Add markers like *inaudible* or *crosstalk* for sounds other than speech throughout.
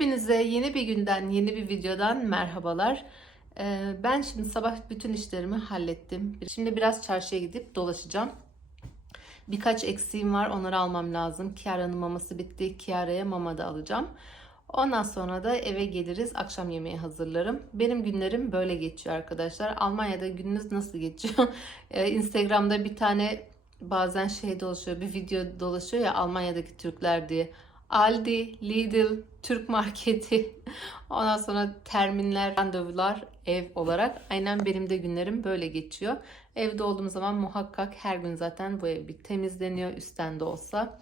Hepinize yeni bir günden, yeni bir videodan merhabalar. Ee, Ben şimdi sabah bütün işlerimi hallettim. Şimdi biraz çarşıya gidip dolaşacağım. Birkaç eksiğim var, onları almam lazım. Kiara'nın maması bitti, Kiara'ya mama da alacağım. Ondan sonra da eve geliriz, akşam yemeği hazırlarım. Benim günlerim böyle geçiyor arkadaşlar. Almanya'da gününüz nasıl geçiyor? *laughs* Ee, Instagram'da bir tane bazen şey dolaşıyor, bir video dolaşıyor ya Almanya'daki Türkler diye. Aldi, Lidl, Türk marketi, *laughs* ondan sonra terminler, randevular ev olarak. Aynen benim de günlerim böyle geçiyor. Evde olduğum zaman muhakkak her gün zaten bu ev bir temizleniyor üstten de olsa.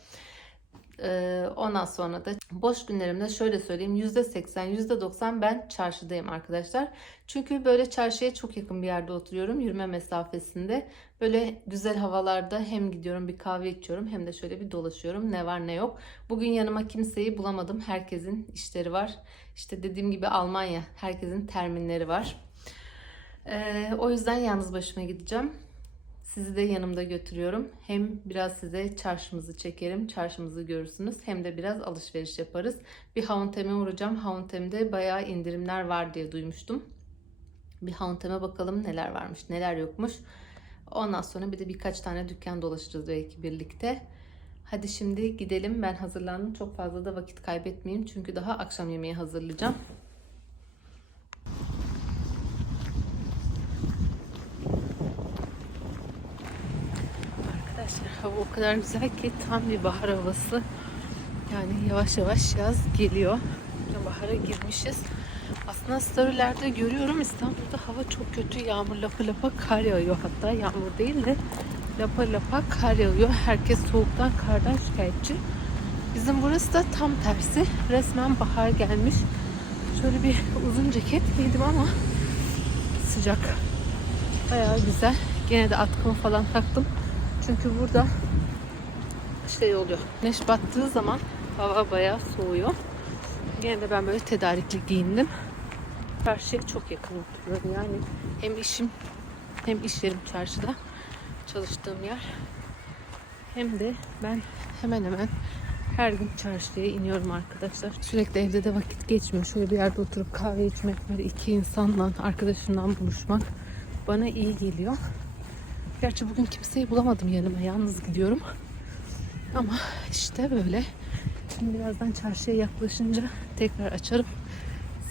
Ee, ondan sonra da boş günlerimde şöyle söyleyeyim %80 %90 ben çarşıdayım arkadaşlar. Çünkü böyle çarşıya çok yakın bir yerde oturuyorum yürüme mesafesinde. Böyle güzel havalarda hem gidiyorum bir kahve içiyorum hem de şöyle bir dolaşıyorum ne var ne yok. Bugün yanıma kimseyi bulamadım. Herkesin işleri var. İşte dediğim gibi Almanya herkesin terminleri var. Ee, o yüzden yalnız başıma gideceğim. Sizi de yanımda götürüyorum. Hem biraz size çarşımızı çekerim, çarşımızı görürsünüz. Hem de biraz alışveriş yaparız. Bir Hauntem'e uğrayacağım. Hauntem'de bayağı indirimler var diye duymuştum. Bir Hauntem'e bakalım neler varmış, neler yokmuş. Ondan sonra bir de birkaç tane dükkan dolaşırız belki birlikte. Hadi şimdi gidelim. Ben hazırlandım. Çok fazla da vakit kaybetmeyeyim. Çünkü daha akşam yemeği hazırlayacağım. Arkadaşlar hava o kadar güzel ki tam bir bahar havası. Yani yavaş yavaş yaz geliyor. Bahara girmişiz. Aslında storylerde görüyorum İstanbul'da hava çok kötü. Yağmur lapa lapa kar yağıyor. Hatta yağmur değil de lapa lapa kar yağıyor. Herkes soğuktan kardan şikayetçi. Bizim burası da tam tersi. Resmen bahar gelmiş. Şöyle bir uzun ceket giydim ama sıcak. Bayağı güzel. Gene de atkımı falan taktım. Çünkü burada şey oluyor. Güneş battığı zaman hava bayağı soğuyor. Gene de ben böyle tedarikli giyindim. Çarşıya çok yakın oturuyorum. Yani hem işim hem iş yerim çarşıda çalıştığım yer. Hem de ben hemen hemen her gün çarşıya iniyorum arkadaşlar. Sürekli evde de vakit geçmiyor. Şöyle bir yerde oturup kahve içmek, böyle iki insanla, arkadaşımla buluşmak bana iyi geliyor. Gerçi bugün kimseyi bulamadım yanıma. Yalnız gidiyorum. Ama işte böyle. Şimdi birazdan çarşıya yaklaşınca tekrar açarım.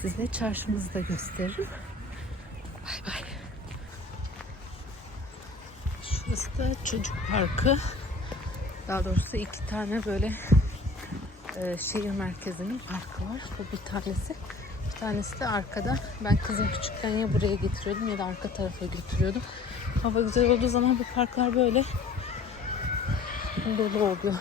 Size çarşımızı da gösteririm. Bay bay. Şurası da çocuk parkı. Daha doğrusu iki tane böyle e, şehir merkezinin parkı var. Bu bir tanesi. Bir tanesi de arkada. Ben kızım küçükken ya buraya getiriyordum ya da arka tarafa götürüyordum. Hava güzel olduğu zaman bu parklar böyle dolu oluyor.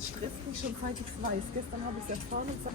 Das stresst mich schon seit ich weiß. Gestern habe ich es erfahren und sag,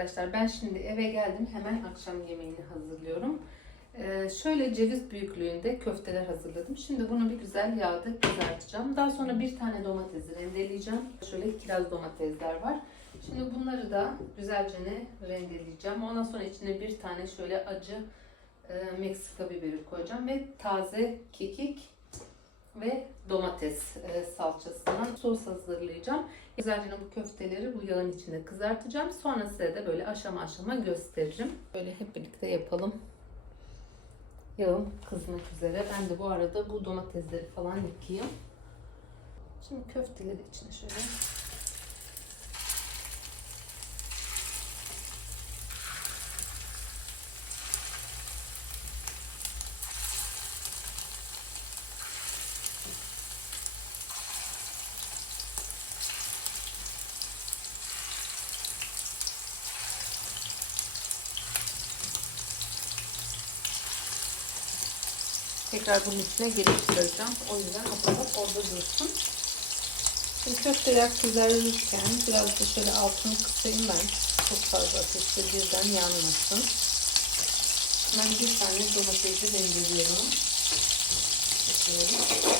Arkadaşlar ben şimdi eve geldim. Hemen akşam yemeğini hazırlıyorum. Ee, şöyle ceviz büyüklüğünde köfteler hazırladım. Şimdi bunu bir güzel yağda kızartacağım. Daha sonra bir tane domatesi rendeleyeceğim. Şöyle kiraz domatesler var. Şimdi bunları da güzelce ne rendeleyeceğim. Ondan sonra içine bir tane şöyle acı e, Meksika biberi koyacağım ve taze kekik ve domates e, salçasından sos hazırlayacağım. Güzelce bu köfteleri bu yağın içinde kızartacağım. Sonra size de böyle aşama aşama gösteririm. Böyle hep birlikte yapalım. Yağım kızmak üzere. Ben de bu arada bu domatesleri falan yıkayayım. Şimdi köfteleri içine şöyle tekrar bunun geri çıkaracağım. O yüzden kadar orada dursun. Şimdi köfteler kızarırken biraz da şöyle altını kısayım ben. Çok fazla ateşte birden yanmasın. Ben bir tane domatesi rendeliyorum. Şöyle.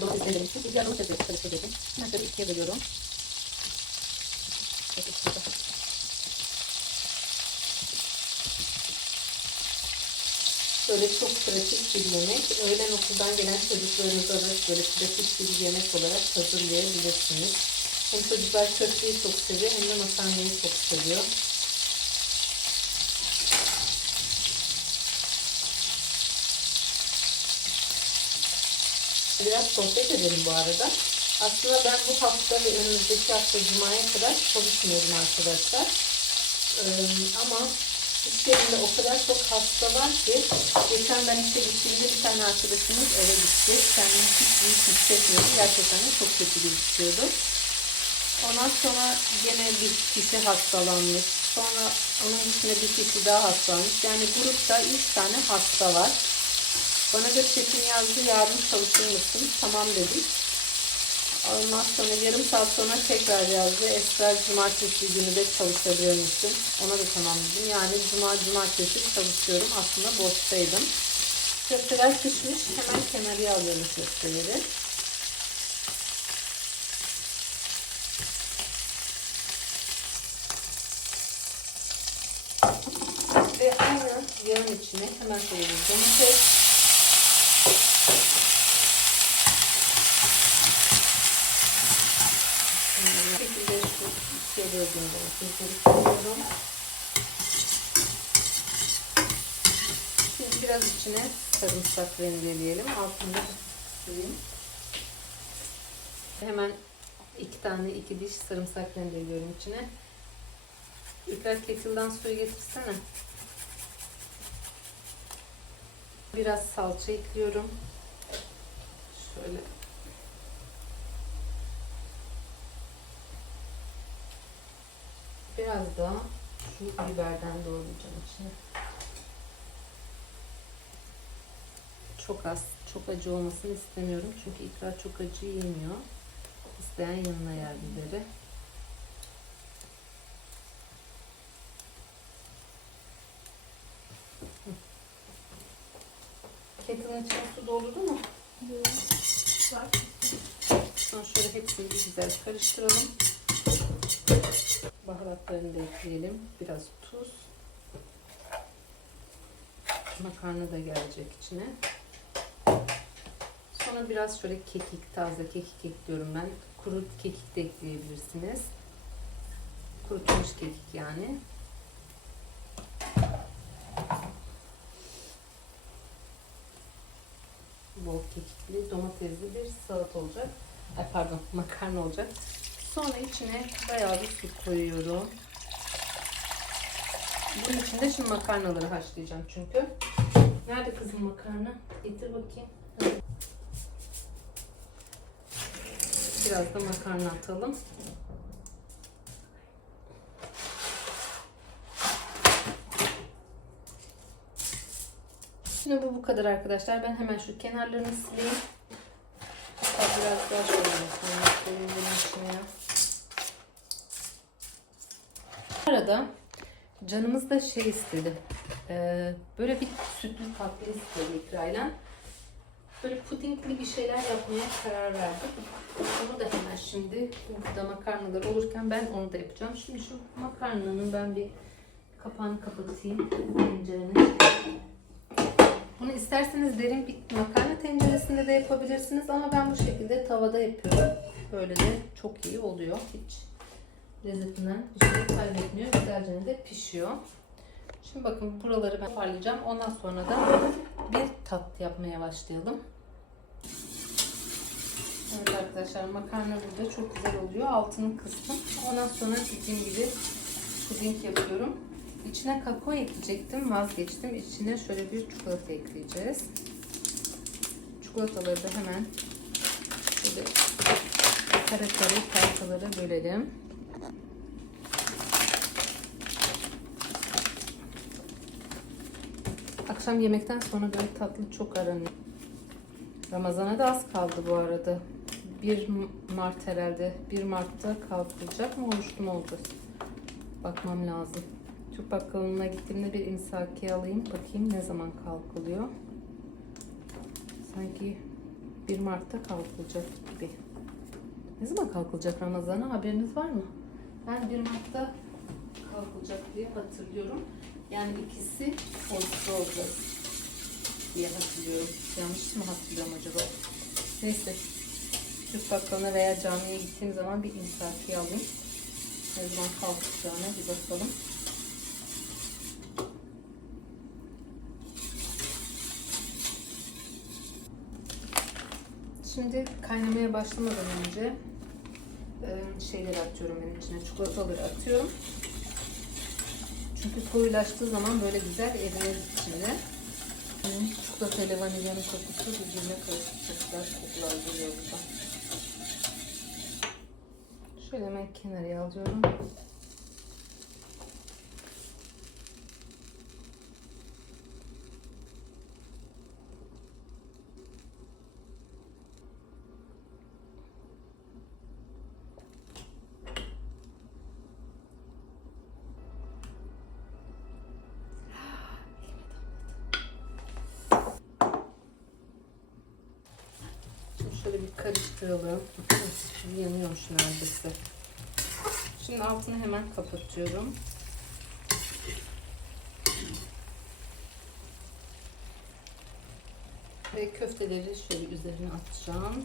Domates rendelemiştim. Diğer domatesleri karıştırdım. Bölüyorum. Böyle çok pratik bir yemek. Öğlen okuldan gelen çocuklarınıza da böyle pratik bir yemek olarak hazırlayabilirsiniz. Hem çocuklar köfteyi çok seviyor hem de makarnayı çok seviyor. Biraz sohbet edelim bu arada. Aslında ben bu hafta ve önümüzdeki hafta Cuma'ya kadar çalışmıyorum arkadaşlar. Ee, ama iş yerinde o kadar çok hasta var ki geçen ben işe gittiğimde bir tane arkadaşımız eve gitti. Kendini hiç iyi hissetmiyordu. Gerçekten de çok kötü gözüküyordu. Ondan sonra gene bir kişi hastalanmış. Sonra onun üstüne bir kişi daha hastalanmış. Yani grupta 3 tane hasta var. Bana da şefim yazdı yarın çalışır mısın? Tamam dedim. Ondan sonra yarım saat sonra tekrar yazdı. Esra cumartesi günü de çalışabiliyor? Ona da tamam dedim. Yani cuma cumartesi çalışıyorum. Aslında boştaydım. Köfteler pişmiş. Hemen kenarıya alıyorum köfteleri. Ve aynı yağın içine hemen koyuyoruz domates. Bu şekilde şu domatesleri koyuyorum. Şimdi biraz içine sarımsak rendeleyelim. Altında suyun. Hemen iki tane iki diş sarımsak rendeliyorum içine. İkrar kettle'dan suyu getirsene. Biraz salça ekliyorum. Şöyle. Biraz da şu biberden doğrayacağım içine. Çok az, çok acı olmasını istemiyorum. Çünkü ikrar çok acı yemiyor. İsteyen yanına yer biberi. Kettle'ın içine su doldurdu mu? Var. Sonra şöyle hepsini bir güzel karıştıralım. Baharatlarını da ekleyelim. Biraz tuz. Makarna da gelecek içine. Sonra biraz şöyle kekik, taze kekik ekliyorum ben. Kuru kekik de ekleyebilirsiniz. Kurutulmuş kekik yani. Bol kekikli, domatesli bir salata olacak. Ay pardon, makarna olacak. Sonra içine bayağı bir su koyuyorum. Bunun içinde şimdi makarnaları haşlayacağım çünkü. Nerede kızım makarna? Getir bakayım. Biraz da makarna atalım. Şimdi bu bu kadar arkadaşlar. Ben hemen şu kenarlarını sileyim. Biraz daha şöyle koyayım bunun içine. Bu arada canımız da şey istedi. Ee, böyle bir sütlü tatlı istedi İkra'yla. Böyle pudingli bir şeyler yapmaya karar verdik. Onu da hemen şimdi burada makarnalar olurken ben onu da yapacağım. Şimdi şu makarnanın ben bir kapağını kapatayım. Tencerenin. Bunu isterseniz derin bir makarna tenceresinde de yapabilirsiniz ama ben bu şekilde tavada yapıyorum. Böyle de çok iyi oluyor. Hiç lezzetinden bir şey kaybetmiyor. Güzelce de pişiyor. Şimdi bakın buraları ben toparlayacağım. Ondan sonra da bir tat yapmaya başlayalım. Evet arkadaşlar makarna burada çok güzel oluyor. Altını kıstım. Ondan sonra dediğim gibi puding yapıyorum. İçine kakao ekleyecektim. Vazgeçtim. İçine şöyle bir çikolata ekleyeceğiz. Çikolataları da hemen şöyle kare kare parçalara bölelim. Akşam yemekten sonra böyle tatlı çok aranıyor. Ramazana da az kaldı bu arada. 1 Mart herhalde. 1 Mart'ta kalkacak mı? Oruçlu mu olacağız? Bakmam lazım. Türk bakkalına gittiğimde bir imsakiye alayım. Bakayım ne zaman kalkılıyor. Sanki 1 Mart'ta kalkılacak gibi. Ne zaman kalkılacak Ramazan'a haberiniz var mı? Ben 1 Mart'ta kalkılacak diye hatırlıyorum. Yani ikisi oruçlu olacak. diye hatırlıyorum. Yanlış mı hatırlıyorum acaba? Neyse. Türk bakkalına veya camiye gittiğim zaman bir imsaki alayım. Ne zaman kalkacağına bir bakalım. Şimdi kaynamaya başlamadan önce şeyleri atıyorum benim içine. Çikolataları atıyorum. Çünkü koyulaştığı zaman böyle güzel eriyor içinde. Çikolata ile vanilyanın kokusu birbirine güzel kokular geliyor burada. Şöyle hemen kenarıya alıyorum. Şöyle bir karıştıralım. Yanıyormuş neredeyse. Şimdi altını hemen kapatıyorum. Ve köfteleri şöyle üzerine atacağım.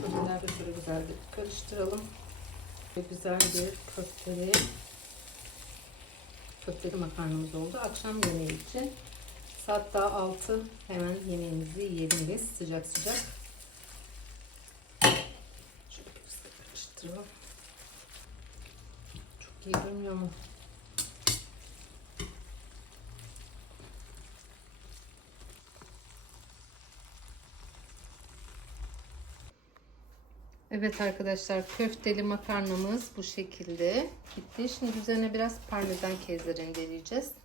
Köfteler de şöyle güzel bir karıştıralım. Ve güzel bir köfteli köfteli makarnamız oldu. Akşam yemeği için. Saat daha 6. Hemen yemeğimizi yiyelim sıcak sıcak. Şöyle güzel karıştıralım. Çok iyi görünüyor mu? Evet arkadaşlar köfteli makarnamız bu şekilde bitti. Şimdi üzerine biraz parmesan kezi rendeleyeceğiz.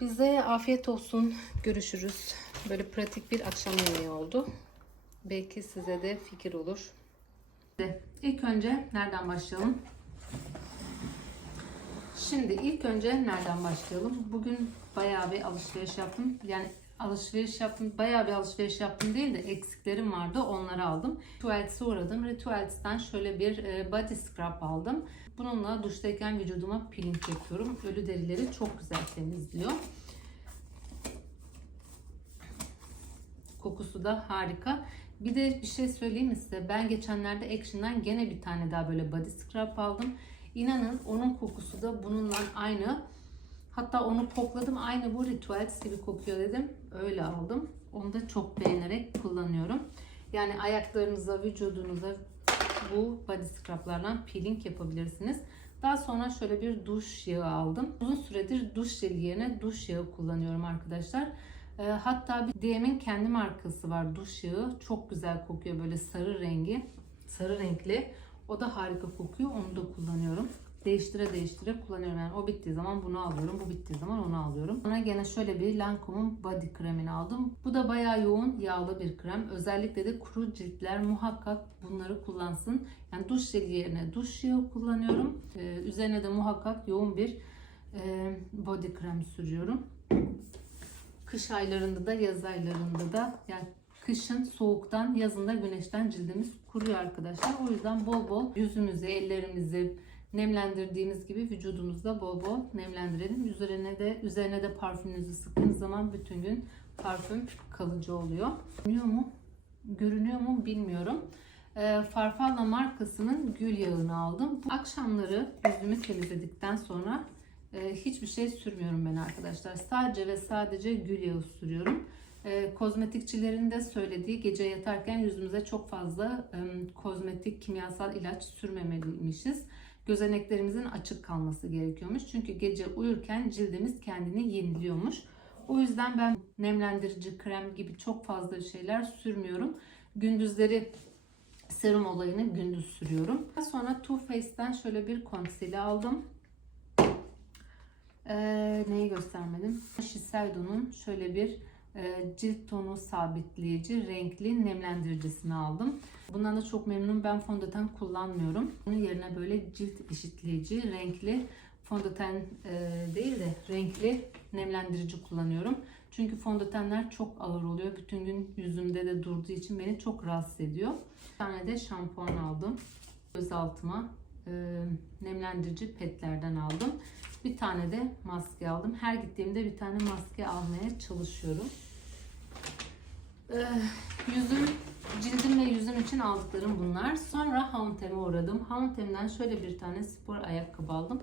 Bize afiyet olsun. Görüşürüz. Böyle pratik bir akşam yemeği oldu. Belki size de fikir olur. İlk önce nereden başlayalım? Şimdi ilk önce nereden başlayalım? Bugün bayağı bir alışveriş yaptım. Yani alışveriş yaptım. Bayağı bir alışveriş yaptım değil de eksiklerim vardı. Onları aldım. Rituals'e uğradım. Rituals'ten şöyle bir e, body scrub aldım. Bununla duştayken vücuduma peeling yapıyorum. Ölü derileri çok güzel temizliyor. Kokusu da harika. Bir de bir şey söyleyeyim size? Ben geçenlerde Action'dan gene bir tane daha böyle body scrub aldım. İnanın onun kokusu da bununla aynı. Hatta onu kokladım. Aynı bu Rituals gibi kokuyor dedim. Öyle aldım. Onu da çok beğenerek kullanıyorum. Yani ayaklarınıza, vücudunuza bu body scrublarla peeling yapabilirsiniz. Daha sonra şöyle bir duş yağı aldım. Uzun süredir duş jeli yerine duş yağı kullanıyorum arkadaşlar. Ee, Hatta bir DM'in kendi markası var duş yağı. Çok güzel kokuyor böyle sarı rengi. Sarı renkli. O da harika kokuyor. Onu da kullanıyorum. Değiştire değiştire kullanıyorum. Yani o bittiği zaman bunu alıyorum. Bu bittiği zaman onu alıyorum. Sonra gene şöyle bir Lancome'un body kremini aldım. Bu da bayağı yoğun yağlı bir krem. Özellikle de kuru ciltler muhakkak bunları kullansın. Yani duş jeli yerine duş yağı kullanıyorum. Ee, üzerine de muhakkak yoğun bir e, body krem sürüyorum. Kış aylarında da yaz aylarında da yani kışın soğuktan yazında güneşten cildimiz kuruyor arkadaşlar. O yüzden bol bol yüzümüzü, ellerimizi nemlendirdiğiniz gibi vücudumuzda bol bol nemlendirelim. Üzerine de üzerine de parfümünüzü sıktığınız zaman bütün gün parfüm kalıcı oluyor. Görünüyor mu? Görünüyor mu bilmiyorum. Ee, Farfalla markasının gül yağını aldım. Bu akşamları yüzümü temizledikten sonra e, hiçbir şey sürmüyorum ben arkadaşlar. Sadece ve sadece gül yağı sürüyorum. E, kozmetikçilerin de söylediği gece yatarken yüzümüze çok fazla e, kozmetik kimyasal ilaç sürmemeliymişiz. Gözeneklerimizin açık kalması gerekiyormuş. Çünkü gece uyurken cildimiz kendini yeniliyormuş. O yüzden ben nemlendirici krem gibi çok fazla şeyler sürmüyorum. Gündüzleri serum olayını gündüz sürüyorum. Daha sonra Too Faced'den şöyle bir concealer aldım. Ee, neyi göstermedim? Shiseido'nun şöyle bir cilt tonu sabitleyici renkli nemlendiricisini aldım. Bundan da çok memnunum. Ben fondöten kullanmıyorum. Bunun yerine böyle cilt eşitleyici renkli fondöten e, değil de renkli nemlendirici kullanıyorum. Çünkü fondötenler çok ağır oluyor. Bütün gün yüzümde de durduğu için beni çok rahatsız ediyor. Bir tane de şampuan aldım. Göz altıma e, nemlendirici petlerden aldım. Bir tane de maske aldım. Her gittiğimde bir tane maske almaya çalışıyorum. Ee, yüzüm, cildim ve yüzüm için aldıklarım bunlar. Sonra Hauntem'e uğradım. Hauntem'den şöyle bir tane spor ayakkabı aldım.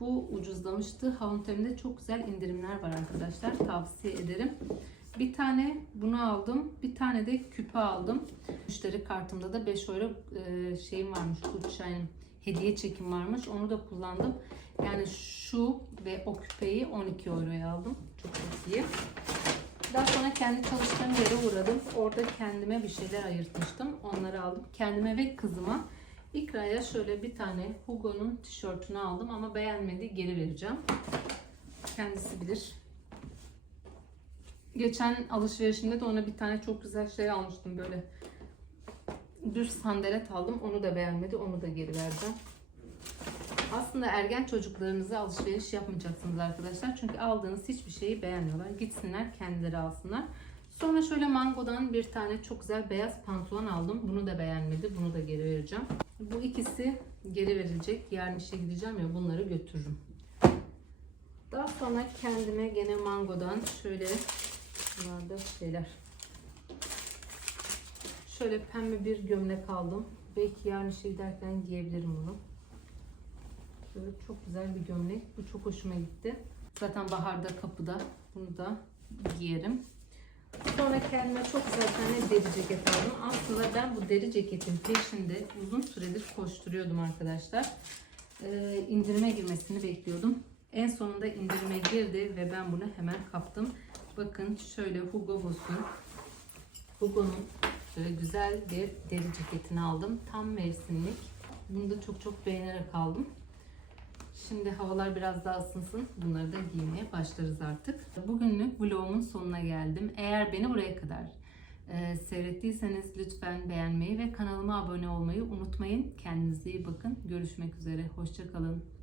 Bu ucuzlamıştı. Hauntem'de çok güzel indirimler var arkadaşlar. Tavsiye ederim. Bir tane bunu aldım. Bir tane de küpe aldım. Müşteri kartımda da 5 euro e, şeyim varmış. Gutschein hediye çekim varmış. Onu da kullandım. Yani şu ve o küpeyi 12 euroya aldım. Çok iyi. Daha sonra kendi çalıştığım yere uğradım. Orada kendime bir şeyler ayırtmıştım. Onları aldım. Kendime ve kızıma. İkra'ya şöyle bir tane Hugo'nun tişörtünü aldım ama beğenmedi. Geri vereceğim. Kendisi bilir. Geçen alışverişimde de ona bir tane çok güzel şey almıştım böyle. Düz sandalet aldım. Onu da beğenmedi. Onu da geri vereceğim. Aslında ergen çocuklarınıza alışveriş yapmayacaksınız arkadaşlar. Çünkü aldığınız hiçbir şeyi beğenmiyorlar. Gitsinler kendileri alsınlar. Sonra şöyle Mango'dan bir tane çok güzel beyaz pantolon aldım. Bunu da beğenmedi. Bunu da geri vereceğim. Bu ikisi geri verilecek. Yarın işe gideceğim ya bunları götürürüm. Daha sonra kendime gene Mango'dan şöyle bunlar da şeyler. Şöyle pembe bir gömlek aldım. Belki yarın işe giderken giyebilirim bunu. Böyle çok güzel bir gömlek. Bu çok hoşuma gitti. Zaten baharda kapıda. Bunu da giyerim. Sonra kendime çok güzel tane deri ceket aldım. Aslında ben bu deri ceketin peşinde uzun süredir koşturuyordum arkadaşlar. Ee, indirime girmesini bekliyordum. En sonunda indirime girdi ve ben bunu hemen kaptım. Bakın şöyle Hugo Boss'un Hugo'nun böyle güzel bir deri ceketini aldım. Tam mevsimlik. Bunu da çok çok beğenerek aldım. Şimdi havalar biraz daha ısınsın. Bunları da giymeye başlarız artık. Bugünlük vlogumun sonuna geldim. Eğer beni buraya kadar e, seyrettiyseniz lütfen beğenmeyi ve kanalıma abone olmayı unutmayın. Kendinize iyi bakın. Görüşmek üzere. Hoşçakalın.